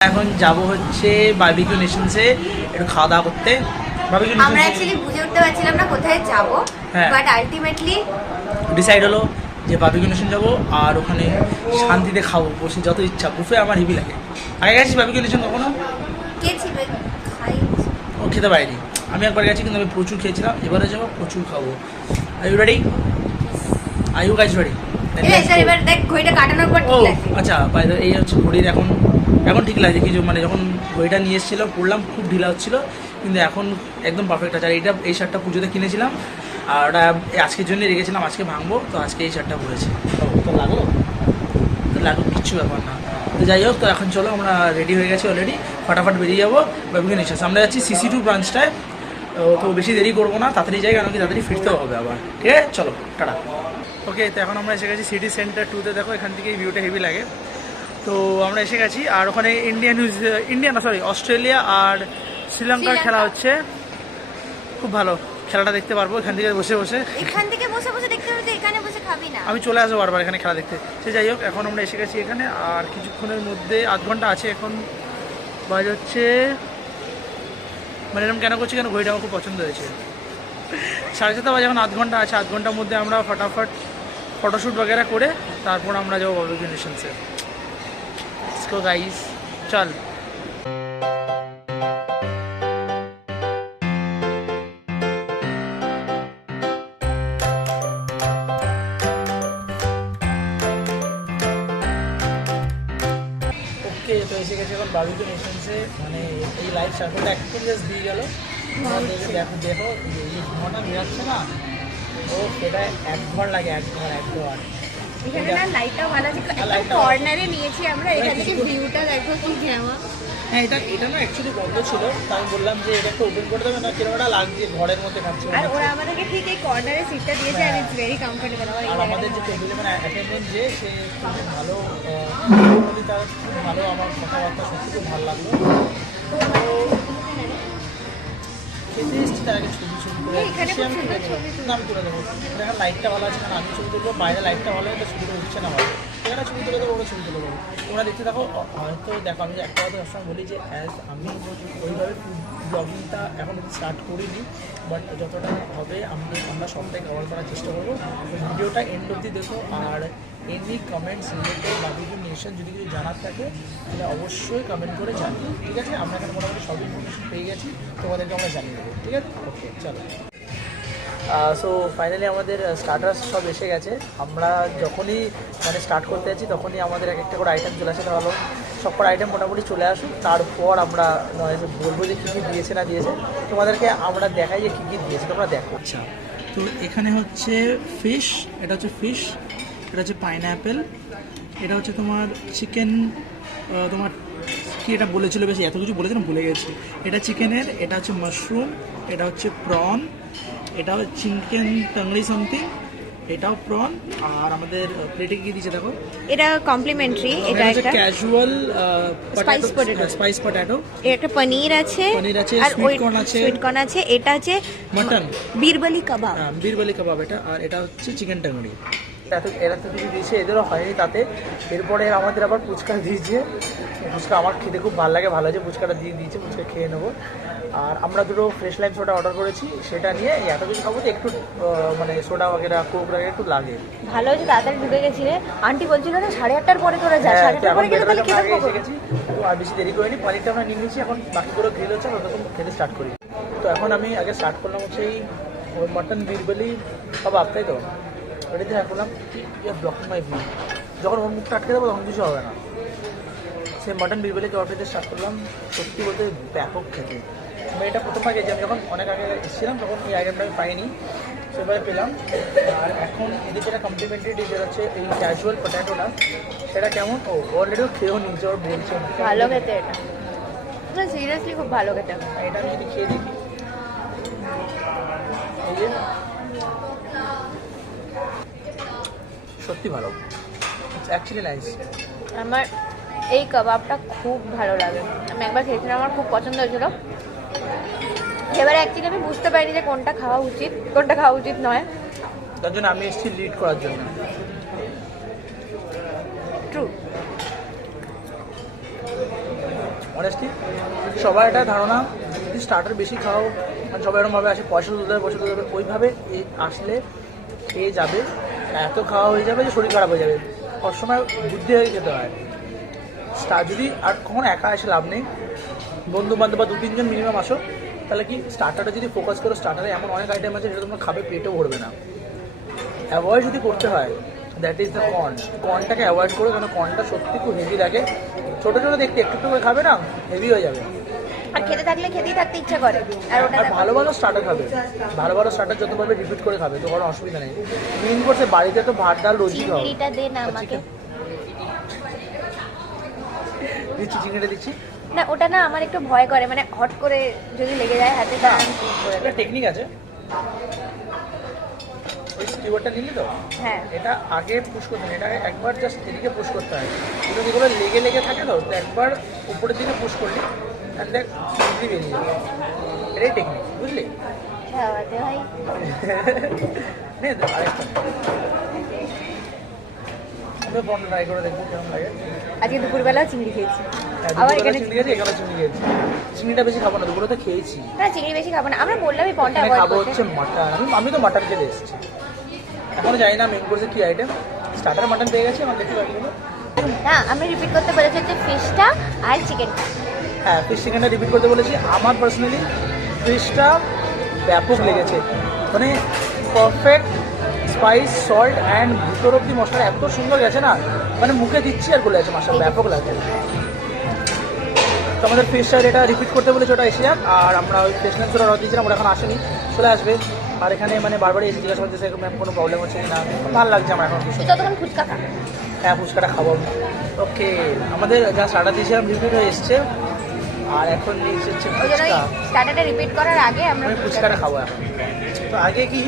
এখন যাব হচ্ছে বারবিকিউ নেশনসে একটু খাওয়া দাওয়া করতে। আমরা অ্যাকচুয়ালি বুঝে উঠতে পারছিলাম না কোথায় যাব, বাট আলটিমেটলি ডিসাইড হলো যে বারবিকিউ নেশন যাবো আর ওখানে শান্তিতে খাবো, বসে যত ইচ্ছা। বুফে আমার হেভি লাগে। আগে গেছিস বারবিকিউ নেশন কখনো? গেছি, খাই ও খেতে পারিনি। আমি একবার গেছি কিন্তু আমি প্রচুর খেয়েছিলাম। এবারে যাবো, প্রচুর খাবো। Are you ready? Are you guys ready? এবার দেখ ঘড়িটা কাটানোর পর ঠিক লাগছে। আচ্ছা, এই হচ্ছে ঘড়ির এখন ঠিক লাগছে কিছু, মানে যখন ঘড়িটা নিয়ে এসেছিলো পরলাম খুব ঢিলা হচ্ছিলো, কিন্তু এখন একদম পারফেক্ট আছে। আর এই শার্টটা পুজোতে কিনেছিলাম আর ওটা আজকের জন্য রেখেছিলাম, আজকে ভাঙবো, তো আজকে এই শার্টটা পরেছি। তো লাগলো কিচ্ছু ব্যাপার না। তো যাই হোক, তো এখন চলো আমরা রেডি হয়ে গেছি অলরেডি, ফটাফট বেরিয়ে যাবো বারবিকিউ নেশনস। আমরা যাচ্ছি CC2 ব্রাঞ্চটায়। তো বেশি দেরি করবো না, তাড়াতাড়ি যাই, কারণ কি তাড়াতাড়ি ফিরতেও হবে আবার। ঠিক আছে, চলো টাটা। ওকে, তো এখন আমরা এসে গেছি সিটি সেন্টার 2-তে। দেখো এখান থেকে ভিউটা হেভি লাগে। তো আমরা এসে গেছি আর ওখানে অস্ট্রেলিয়া আর শ্রীলঙ্কার খেলা হচ্ছে। খুব ভালো খেলাটা দেখতে পারবো এখান থেকে বসে বসে দেখতে পারবো। এখানে বসে খাবি না? আমি চলে আসবো বারবার এখানে খেলা দেখতে। সে যাই হোক, এখন আমরা এসে গেছি এখানে আর কিছুক্ষণের মধ্যে আধ ঘন্টা আছে। এখন বাজে হচ্ছে, মানে এরকম কেন করছি, কেন ঘড়িটা আমার খুব পছন্দ হয়েছে। 7:30 বাজে, এখন আধ ঘন্টা আছে। আধ ঘন্টার মধ্যে আমরা ফটাফট ফটোশ্যুট বগেরা করে তারপর আমরা যাবো বারবিকিউ নেশনসে। Let's go guys, চল। ওকে, তো এসে গেছে এখন বারবিকিউ নেশনসে। মানে এই লাইভ সার্কেলটা একটু জাস্ট দিয়ে গেল। দেখো এই ঘন্টা বেরাচ্ছে না, ও সেটা 1 ঘর লাগে, 1 ঘর। এখানে না লাইটটাও ভালো আছে, একদম কর্নারে নিয়েছি আমরা। এখান থেকে ভিউটা দেখো কি ঘেমা। হ্যাঁ, এটা না অ্যাকচুয়ালি বন্ধ ছিল, তো আমি বললাম যে এটা একটু ওপেন করে দেবে না, কিরকমটা লাগছে ঘরের মধ্যে খাচ্ছি। আর ওরা আমাদেরকে ঠিক এই কর্নারে সিটটা দিয়েছে, আর ইটস ভেরি কমফোর্টেবল। আর আমাদের যে টেবিলে মানে অ্যাটেন্ডেন্ট যে সে খুব ভালো, তার খুব ভালো, আমার কথাবার্তা সত্যি খুব ভালো লাগলো। তো খেতে এসেছি, তার আগে ছবি করে আমি তুলে দেবো। এখানে লাইটটা ভালো আছে, কারণ আমি ছবি তুলবো, বাইরে লাইটটা ভালো হলে ছবিটা উঠছে না ভালো। এখানে ছবি তুলে দেবো, ওরা ছবি তুলে দেবো। তোমরা দেখতে থাকো। হয়তো দেখো, আমি একটা কথা সবসময় বলি যে আমি ওইভাবে ব্লগিংটা এখন স্টার্ট করিনি, বাট যতটা হবে আমরা সবটাই কভার করার চেষ্টা করবো। ভিডিওটা এন্ড অবধি দেখো। আর any comments related barbecue nation যদি কিছু জানার থাকে তাহলে অবশ্যই কমেন্ট করে জানিও। ঠিক আছে, আমরা এখানে মোটামুটি সব ইনফরমেশন পেয়ে গেছি, তোমাদেরকে আমরা জানিয়ে দেবো। ঠিক আছে, ওকে চলো। সো ফাইনালি আমাদের স্টার্টার্স সব এসে গেছে। আমরা যখনই মানে স্টার্ট করতে যাচ্ছি তখনই আমাদের এক একটা করে আইটেম চলে আসে। তাহলে সব করে আইটেম মোটামুটি চলে আসুক, তারপর আমরা বলবো যে কী কী দিয়েছে না দিয়েছে। তোমাদেরকে আমরা দেখাই যে কী কী দিয়েছে, তোমরা দেখো। আচ্ছা, তো এখানে হচ্ছে ফিশ, এটা হচ্ছে ফিশ, এটা হচ্ছে পাইনঅ্যাপেল, এটা হচ্ছে তোমার চিকেন, তোমার কি এটা বলেছিল, বেশি এত কিছু বলেছিলাম ভুলে গেছি। এটা চিকেনের, এটা হচ্ছে মাশরুম, এটা হচ্ছে প্রন, এটা হচ্ছে চিকেন টাংড়ি সামথিং, এটাও প্রন। আর আমাদের প্লেটে কি দিয়েছে দেখো, এটা কমপ্লিমেন্টারি। এটা একটা ক্যাজুয়াল স্পাইস পটেটো, একটা পনির আছে, আর সুইট কর্ন আছে, এটা আছে মটন বীরবলি কাবাব। বীরবলি কাবাব এটা, আর এটা হচ্ছে চিকেন টাংড়ি। এরা তো কিছু দিয়েছে, এদেরও হয়নি তাতে। এরপরে আমাদের আবার ফুচকা দিয়েছে। ফুচকা আমার খেতে খুব ভালো লাগে, ভালো আছে, ফুচকাটা দিয়ে দিয়েছে, ফুচকা খেয়ে নেবো। আর আমরা দুটো ফ্রেশ লাইম সোডা অর্ডার করেছি, সেটা নিয়ে এত কিছু খাবো যে একটু মানে সোডা বগেরা কোক লাগে একটু লাগে। ভালো হয়েছে তাড়াতাড়ি ঢুকে গেছি রে। আন্টি বলছিল না 8:30টার পরে তোরা যা, 8:30টার পরে গেলে তাহলে খেতে এসে গেছি। তো আর বেশি দেরি করিনি, পনিরটা আমরা নিয়ে নিয়েছি, এখন বাকিগুলো গ্রিল হচ্ছে, ততক্ষণ খেতে স্টার্ট করি। তো এখন আমি আগে স্টার্ট করলাম হচ্ছে এই মটন বীরবলি কাবাব, তাই তো ওটা দিয়ে করলাম। ব্লকিং মাই ভিউ, যখন ওর মুখটা আটকে দেবো তখন কিছু হবে না। সে মটন বীরবলি কাবাবটা স্টার্ট করলাম। সত্যি বলতে ব্যাপক খেতে। আমি এটা প্রথমবার গেছি, আমি যখন অনেক আগে এসেছিলাম তখন এই আইটেমটা আমি পাইনি, সেভাবে পেলাম। আর এখন এদের যেটা কমপ্লিমেন্টারি ডিশ হচ্ছে এই ক্যাজুয়াল পটেটোটা, সেটা কেমন, অলরেডিও খেয়েও নিয়েছে, ওর বলছে ভালো খেতে। এটা সিরিয়াসলি খুব ভালো খেতে। এটা আমি যদি খেয়ে দেখি, এই যে সত্যি ভালো, ইটস অ্যাকচুয়ালি নাইস। আমার এই কাবাবটা খুব ভালো লাগে, আমি একবার খেয়েছিলাম, আমার খুব পছন্দ হয়েছিল। এবারে অ্যাকচুয়ালি আমি বুঝতে পারিনি যে কোনটা খাওয়া উচিত কোনটা খাওয়া উচিত নয়, তার জন্য আমি এসেছি লিড করার জন্য। ট্রু। অনেস্টলি সবার একটা ধারণা যদি স্টার্টার বেশি খাও, মানে সবাই এরকমভাবে আসে পয়সা তুলতে হবে পয়সা তুলতে হবে, ওইভাবে আসলে খেয়ে যাবে, এত খাওয়া হয়ে যাবে যে শরীর খারাপ হয়ে যাবে। সবসময় বুদ্ধি হয়ে খেতে হয়। যদি আর কখনো একা এসে লাভ নেই, বন্ধু বান্ধব বা 2-3 জন মিনিমাম আসো, তাহলে কি স্টার্টারটা যদি ফোকাস করো, স্টার্টারে এমন অনেক আইটেম আছে যেটা তোমরা খাবে পেটেও ভরবে না। অ্যাভয়েড যদি করতে হয়, দ্যাট ইজ দ্য কর্নটাকে অ্যাভয়েড করো, কারণ কর্নটা সত্যি খুব হেভি লাগে। ছোটো ছোটো দেখতে একটু করে খাবে না, হেভি হয়ে যাবে। আর খেতে থাকলে খেতেই থাকতে ইচ্ছা করে। আর ওটা ভালো ভালো স্টার্টার খাবে, ভালো ভালো স্টার্টার যত পারবে রিপিট করে খাবে, তো কোনো অসুবিধা নেই। মেন করছে বাড়িতে তো ভাত ডাল রোজই খাও। চিংড়িটা দে না আমাকে। দিচ্ছি, চিংড়িটা দিচ্ছি। না ওটা না আমার একটু ভয় করে, মানে হট করে যদি লেগে যায় হাতে তা একটা টেকনিক আছে, ওই স্টিওয়ারটা নিলি তো, হ্যাঁ এটা আগে পুশ করতে হবে, এটা একবার জাস্ট এদিকে পুশ করতে হয়, কিন্তু যেগুলো লেগে লেগে থাকে তো একবার উপরের দিকে পুশ করলি অ্যান্ড দেখ ইজিলি বেরিয়ে যাবে। এটাই টেকনিক, বুঝলি? খাওয়াতে ভাই। নে আরেকটা আমি বন্ধ ট্রাই করে দেখবো কেমন লাগে। আজকে দুপুরবেলা চিংড়ি খেয়েছি। আবার এখানে চিংড়ি খেয়েছি, এখানে চিংড়ি খেয়েছি। চিংড়িটা বেশি খাবো না, দুপুরে তো খেয়েছি। না চিংড়ি বেশি খাবো না, আমরা বললামই পনটা এখানে অ্যাভয়েড খাবো করতে। হচ্ছে মাটন। আমি তো মাটন খেতে এসেছি, এখনো জানি না মেন কোর্সে কী আইটেম। স্টার্টার মাটন পেয়ে গেছি, আমার দেখি বাকিগুলো। না আমি রিপিট করতে বলেছি হচ্ছে ফিশটা আর চিকেনটা। হ্যাঁ, ফিশ চিকেনটা রিপিট করতে বলেছি। আমার পার্সোনালি ফিশটা ব্যাপক লেগেছে, মানে পারফেক্ট স্পাইস সল্ট অ্যান্ড ভিতর অব্দি মশলা এত সুন্দর গেছে না, মানে মুখে দিচ্ছি আর বলে আছে মশলা ব্যাপক লাগে। তো আমাদের ফিশটা এটা রিপিট করতে বলেছে, ওটা এসে যাক। আর আমরা ওই ফ্রেশ ল্যান্স ওরা অর্ডার দিয়েছিলাম, ওরা এখন আসেনি, চলে আসবে। আর এখানে মানে বারবার এসে জিজ্ঞাসা করতেছে ম্যাম কোনো প্রবলেম হচ্ছে কি না, ভালো লাগছে আমার এখন কিছু। ততক্ষণ ফুচকা খা। হ্যাঁ, ফুচকাটা খাবো। ওকে, আমাদের যা স্টার্টার দিয়েছিলাম রিপিট হয়ে এসছে, আর এখন নিয়েছে হচ্ছে ওই জন্য ফুচকা। স্টার্টারটা রিপিট করার আগে আমরা আমি ফুচকাটা খাবো এখন। তো আগে কি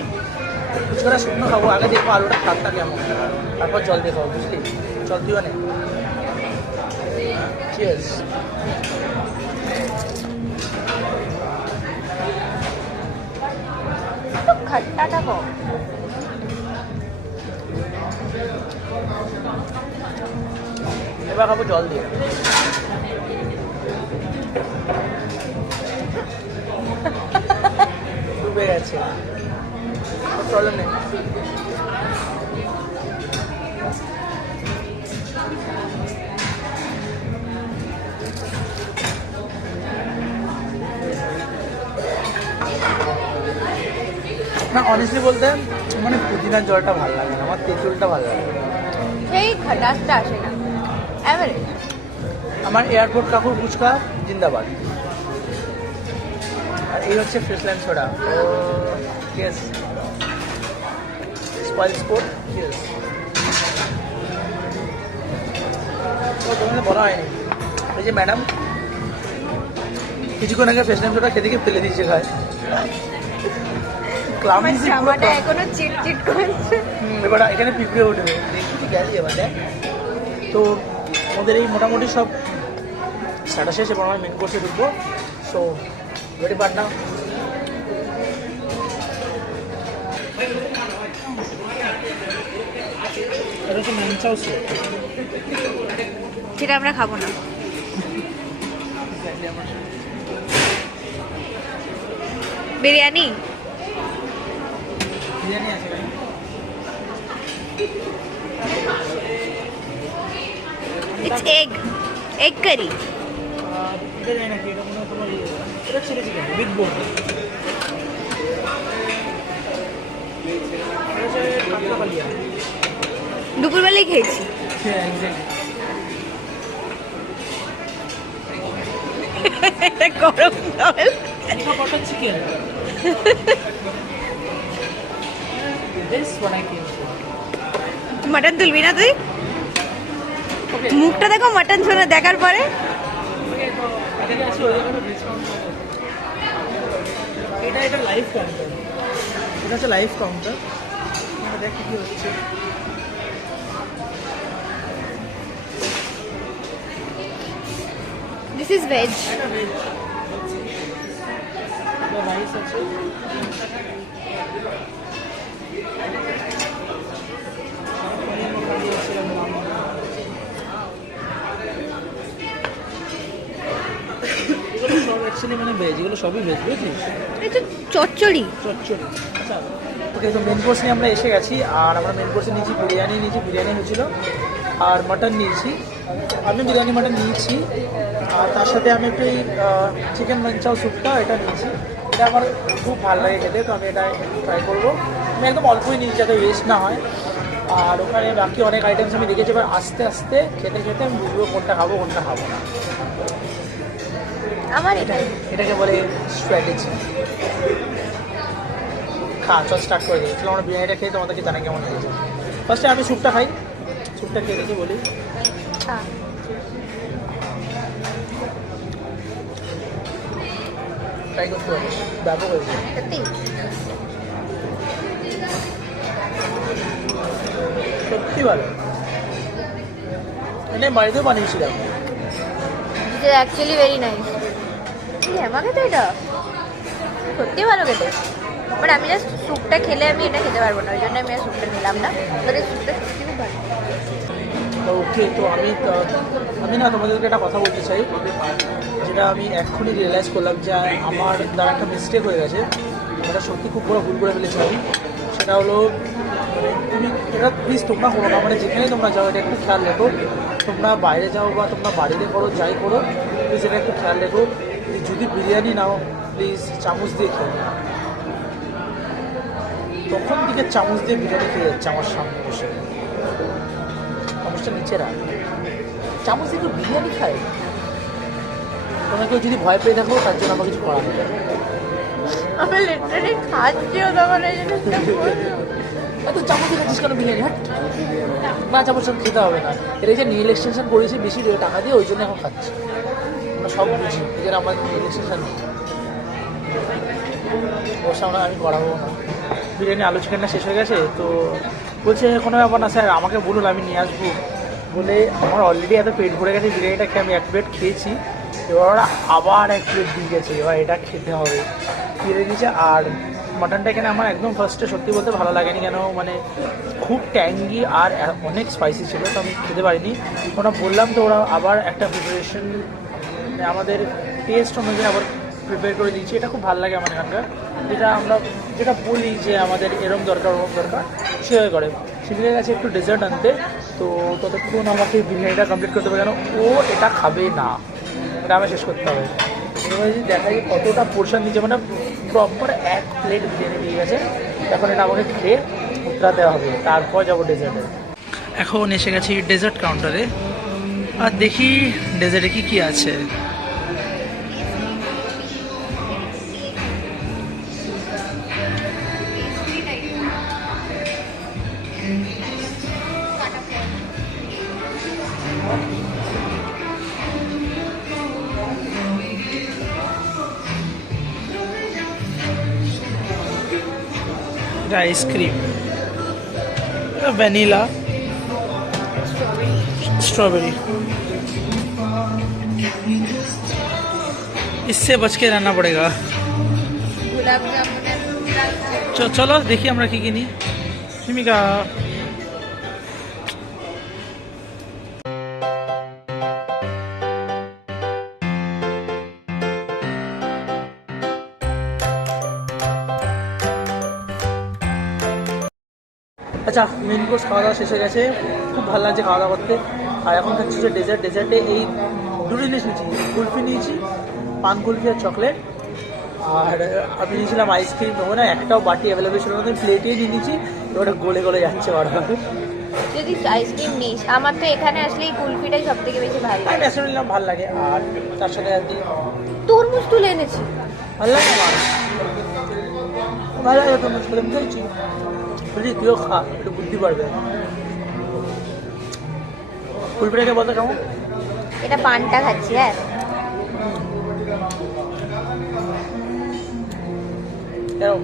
ফুচকাটা শুকনো খাবো, আগে দেখবো আলুটা স্বাদটা কেমন, তারপর জল দিয়ে খাবো, বুঝলি? জল দিও না। চিয়ার্স। তো খট্টাটা কম। এবার খাবো জল দিয়ে। ডুবে গেছে, প্রবলেম নেই। না অনেস্টলি বলতে মানে পুদিনার জলটা ভালো লাগে না, আমার তেঁতুলটা ভালো লাগে। সেই খটাসটা আসে না, অ্যাভারেজ। আমার এয়ারপোর্ট কাকুর ফুচকা জিন্দাবাদ। আর এই হচ্ছে ফ্রেশ ল্যান্ড সোডা। ও ইয়েস, স্পয়েল স্পোর্ট, ইয়েস। ও তোমাদের বলা হয়নি, এই যে ম্যাডাম কিছুক্ষণ আগে ফ্রেশ ল্যান্ড সোডা খেতে গিয়ে ফেলে দিয়েছে গায়ে। ক্লামসি জামাটা এখনো চিটচিট করছে। এবার এখানে পিঁপড়ে উঠবে, দেখি গেলি এবার দেখ। তো আমাদের এই মোটামুটি সব স্টার্টার শেষ, এবার আমরা মেন কোর্সে ঢুকবো। সো রেডি পার নাও। এটা হচ্ছে ম্যানচাও স্যুপ, সেটা আমরা খাবো না। বিরিয়ানি বিরিয়ানি আছে ভাই। It's egg curry. এটা জানি নাকি, এটা মনে হয় তোমার এটা চিলি চিকেন বিগ বোন। দুপুরবেলায় খেয়েছি। হ্যাঁ এক্স্যাক্টলি। গরম জল। Butter chicken, this one I came for. Mutton তুলবি না তুই? মুখটা দেখো মাটন ছোলা দেখার পরে। এটা লাইভ কাউন্টার, এটা হচ্ছে লাইভ কাউন্টার। দেখ কি হচ্ছে। This is veg. রাইস আছে, অ্যাকচুয়ালি মানে ভেজ, এগুলো সবই ভেজ, বুঝছিস? এই তো চচ্চড়ি। চচ্চড়ি। আচ্ছা ওকে, তো মেন কোর্স নিয়ে আমরা এসে গেছি। আর আমরা মেন কোর্সে নিয়েছি বিরিয়ানি, বিরিয়ানি হয়েছিল, আর মাটন নিয়েছি। আমি বিরিয়ানি মাটন নিয়েছি, আর তার সাথে আমি একটু এই চিকেন মাঞ্চাও স্যুপটা এটা নিয়েছি। এটা আমার খুব ভালো লাগে খেতে, তো আমি এটা ট্রাই করবো। আমি একদম অল্পই নিয়েছি যাতে ওয়েস্ট না হয়। আর ওখানে বাকি অনেক আইটেমস আমি দেখেছি, এবার আস্তে আস্তে খেতে খেতে আমি বুঝবো কোনটা খাবো কোনটা খাবো না। আমার এটাই, এটাকে বলে স্ট্র্যাটেজি। চল স্টার্ট করে দিই। চলো আমরা বিরিয়ানিটা খেয়ে তোমাদেরকে জানাই কেমন লেগেছে। ফার্স্টে আমি স্যুপটা খাই, স্যুপটা খেয়ে দেখে বলি। ট্রাই করতে পারি, ব্যাপক হয়েছে সত্যি সত্যি ভালো। মানে বাড়িতেও বানিয়েছিলাম। It is actually very nice. আমাকে তো এটা সত্যি ভালো খেতে, বাট আমি জাস্ট স্যুপটা খেলে আমি এটা খেতে পারবো না, ওই জন্য আমি আর স্যুপটা নিলাম না। বাট এই স্যুপটা সত্যি খুব ভালো। ওকে, তো আমি না তোমাদেরকে একটা কথা বলতে চাই, যেটা আমি এক্ষুনি রিয়েলাইজ করলাম যে আমার দ্বারা একটা মিস্টেক হয়ে গেছে। এটা সত্যি খুব বড় ভুল করে ফেলেছি আমি। সেটা হলো মানে তুমি এটা প্লিজ তোমরা করো না, মানে যেখানেই তোমরা যাও এটা একটু খেয়াল রেখো। তোমরা বাইরে যাও বা তোমরা বাড়িতে করো, যাই করো, প্লিজ এটা একটু খেয়াল রেখো। যদি বিরিয়ানি নাও প্লিজ চামচ দিয়ে খেও। তখন দিকে চামচ দিয়ে বিরিয়ানি খেয়ে যাচ্ছে আমার সামনে বসে, চামচটা নিচে রাখ। চামচ দিয়ে কেউ বিরিয়ানি খায়? তোমরা কেউ যদি ভয় পেয়ে থাকো তার জন্য আমার কিছু করা নেই। আমি লিটারালি খাচ্ছিও তখন এই জিনিসটা এত চামচ খাচ্ছিস কেন বিরিয়ানি? হ্যাঁ না, চামচ খেতে হবে না। এটা যে নীল এক্সটেনশন করেছি বেশি টাকা দিয়ে, ওই জন্য এখন খাচ্ছি। আমরা সব বুঝি এদের আমার নীল এক্সটেনশন নেই, ওর সামনে আমি করাবো না। বিরিয়ানি আলু চিকেনটা শেষ হয়ে গেছে, তো বলছে কোনো ব্যাপার না স্যার, আমাকে বলুন আমি নিয়ে আসবো বলে। আমার অলরেডি এত পেট ভরে গেছে বিরিয়ানিটা খেয়ে, আমি এক প্লেট খেয়েছি। এবার ওরা আবার এক প্লেট দিয়ে গেছে, এবার এটা খেতে হবে, ফিরে দিয়েছে। আর মাটনটা এখানে আমার একদম ফার্স্টে সত্যি বলতে ভালো লাগেনি, কেন মানে খুব ট্যাঙ্গি আর অনেক স্পাইসি ছিল, তো আমি খেতে পারিনি। ওরা বললাম তো ওরা আবার একটা প্রিপারেশন আমাদের টেস্ট অনুযায়ী আবার প্রিপেয়ার করে দিয়েছি। এটা খুব ভালো লাগে আমার এখানকার, যেটা বলি যে আমাদের এরম দরকার ওরম দরকার সেভাবে করে। শিবিরের কাছে একটু ডেজার্ট আনতে, তো ততক্ষণ আমাকে বিরিয়ানিটা কমপ্লিট করতে হবে, কেন ও এটা খাবে না, এটা আমার শেষ করতে হবে। এবার যদি দেখা যায় কতটা পোর্শন দিচ্ছে, মানে প্রপার এক প্লেট বিরিয়ানি দিয়ে গেছে। এখন এটা আমাকে খেয়ে উতরাতে হবে, তারপর যাবো ডেজার্টে। এখন এসে গেছি ডেজার্ট কাউন্টারে, আর দেখি ডেজার্টে কি কি আছে। Ice cream, vanilla, strawberry. इससे बच के रहना पड़ेगा। गुलाब जामुन। चलो देखिए আমরা কি কিনি। শিমিকা আচ্ছা, মেন কোর্স খাওয়া দাওয়া শেষ হয়ে গেছে, খুব ভালো লাগছে খাওয়া দাওয়া করতে। আর এখন খাচ্ছি যে ডেজার্টে এই দুটো জিনিস নিয়েছি, কুলফি নিয়েছি, পান কুলফি আর চকলেট। আর আমি নিয়েছিলাম আইসক্রিম, ওখানে একটাও বাটি অ্যাভেলেবেল ছিল না, প্লেটেই নিয়ে নিয়েছি। ওটা গলে গলে যাচ্ছে বারবার। যদি আইসক্রিম নিস, আমার তো এখানে আসলে এই কুলফিটাই সব থেকে বেশি ভালো লাগে। আইসক্রিম নিলাম, ভালো লাগে। আর তার সাথে আর দিই তরমুজ তুলে এনেছি, ভালো লাগে আমার, ভালো লাগে তরমুজ খেলে। বুঝেছি, বলছি তুইও খা, একটু বুদ্ধি পারবে। কুলফিটাকে বলতো কেমন? এটা পানটা খাচ্ছি। হ্যাঁ, এরকম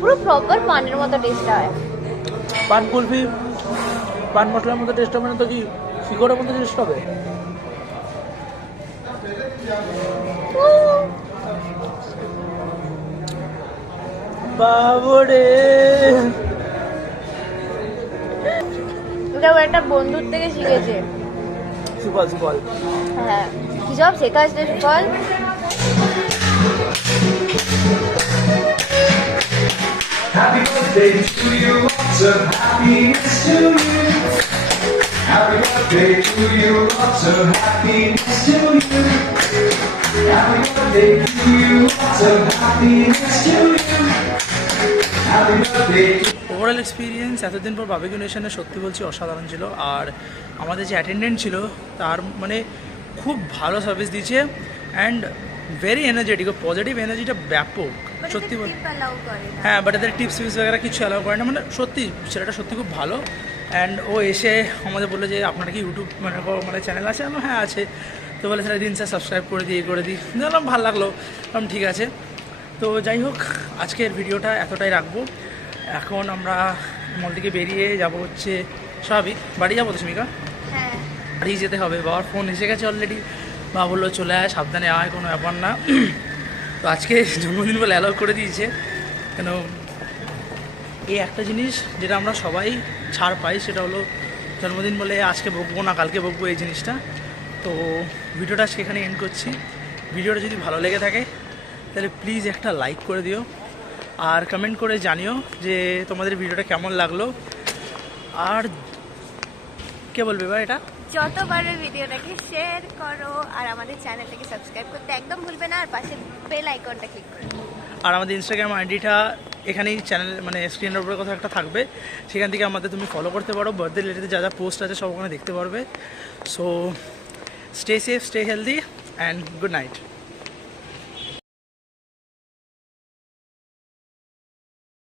পুরো প্রপার পানের মতো টেস্ট হয়। পান কুলফি পান মশলার মতো টেস্ট হবে না তো কি শিকড়ের মতো টেস্ট হবে? বাবরে, এটা একটা বন্ধুর থেকে শিখেছে। সুফল সুফল। হ্যাঁ, কি সব শেখা আসলে সুফল। Happy birthday to you, lots of happiness to you. Happy birthday to you, lots of happiness to you. Happy birthday to you, lots of happiness to you. Happy birthday to overall experience এতদিন পর barbecue নেশনে সত্যি বলছি অসাধারণ ছিল। আর আমাদের যে attendant ছিল তার মানে খুব ভালো সার্ভিস দিয়েছে অ্যান্ড ভেরি এনার্জেটিক, পজিটিভ এনার্জিটা ব্যাপক সত্যি বল। হ্যাঁ, বাট এদের টিপস ফিপস वगैरह কিছু অ্যালাউ করে না, মানে সত্যি ছেলেটা সত্যি খুব ভালো। অ্যান্ড ও এসে আমাদের বললো যে আপনার কি ইউটিউব মানে চ্যানেল আছে? আমার হ্যাঁ আছে। তো বলে স্যার দিন স্যার সাবস্ক্রাইব করে দিই জানলাম, ভালো লাগলো, ঠিক আছে। তো যাই হোক, আজকের ভিডিওটা এতটাই রাখবো। এখন আমরা মল থেকে বেরিয়ে যাব হচ্ছে স্বাভাবিক বাড়ি যাবো তো সুমিকা? হ্যাঁ, বাড়ি যেতে হবে। বাবার ফোন এসে গেছে অলরেডি, বাবা বললো চলে আয়, সাবধানে আয়, কোনো ব্যাপার না। তো আজকে জন্মদিন বলে অ্যালাউ করে দিয়েছে, কেন এই একটা জিনিস যেটা আমরা সবাই ছাড় পাই, সেটা হলো জন্মদিন বলে আজকে বকবো না কালকে বকবো, এই জিনিসটা। তো ভিডিওটা আজকে এখানে এন্ড করছি। ভিডিওটা যদি ভালো লেগে থাকে তাহলে প্লিজ একটা লাইক করে দিও আর কমেন্ট করে জানিও যে তোমাদের ভিডিওটা কেমন লাগলো। আর কে বলবে বা এটা? যতবার ভিডিওটাকে শেয়ার করো আর আমাদের চ্যানেলটাকে সাবস্ক্রাইব করতে একদম ভুলবে না, আর পাশে বেল আইকনটা ক্লিক করো। আর আমাদের ইনস্টাগ্রাম আইডিটা এখানেই চ্যানেল মানে স্ক্রিনের উপরে কোথাও একটা থাকবে, সেখান থেকে আমাদের তুমি ফলো করতে পারো। বার্থডে রিলেটেড যা যা পোস্ট আছে সব ওখানে দেখতে পারবে। So stay safe, stay healthy and good night.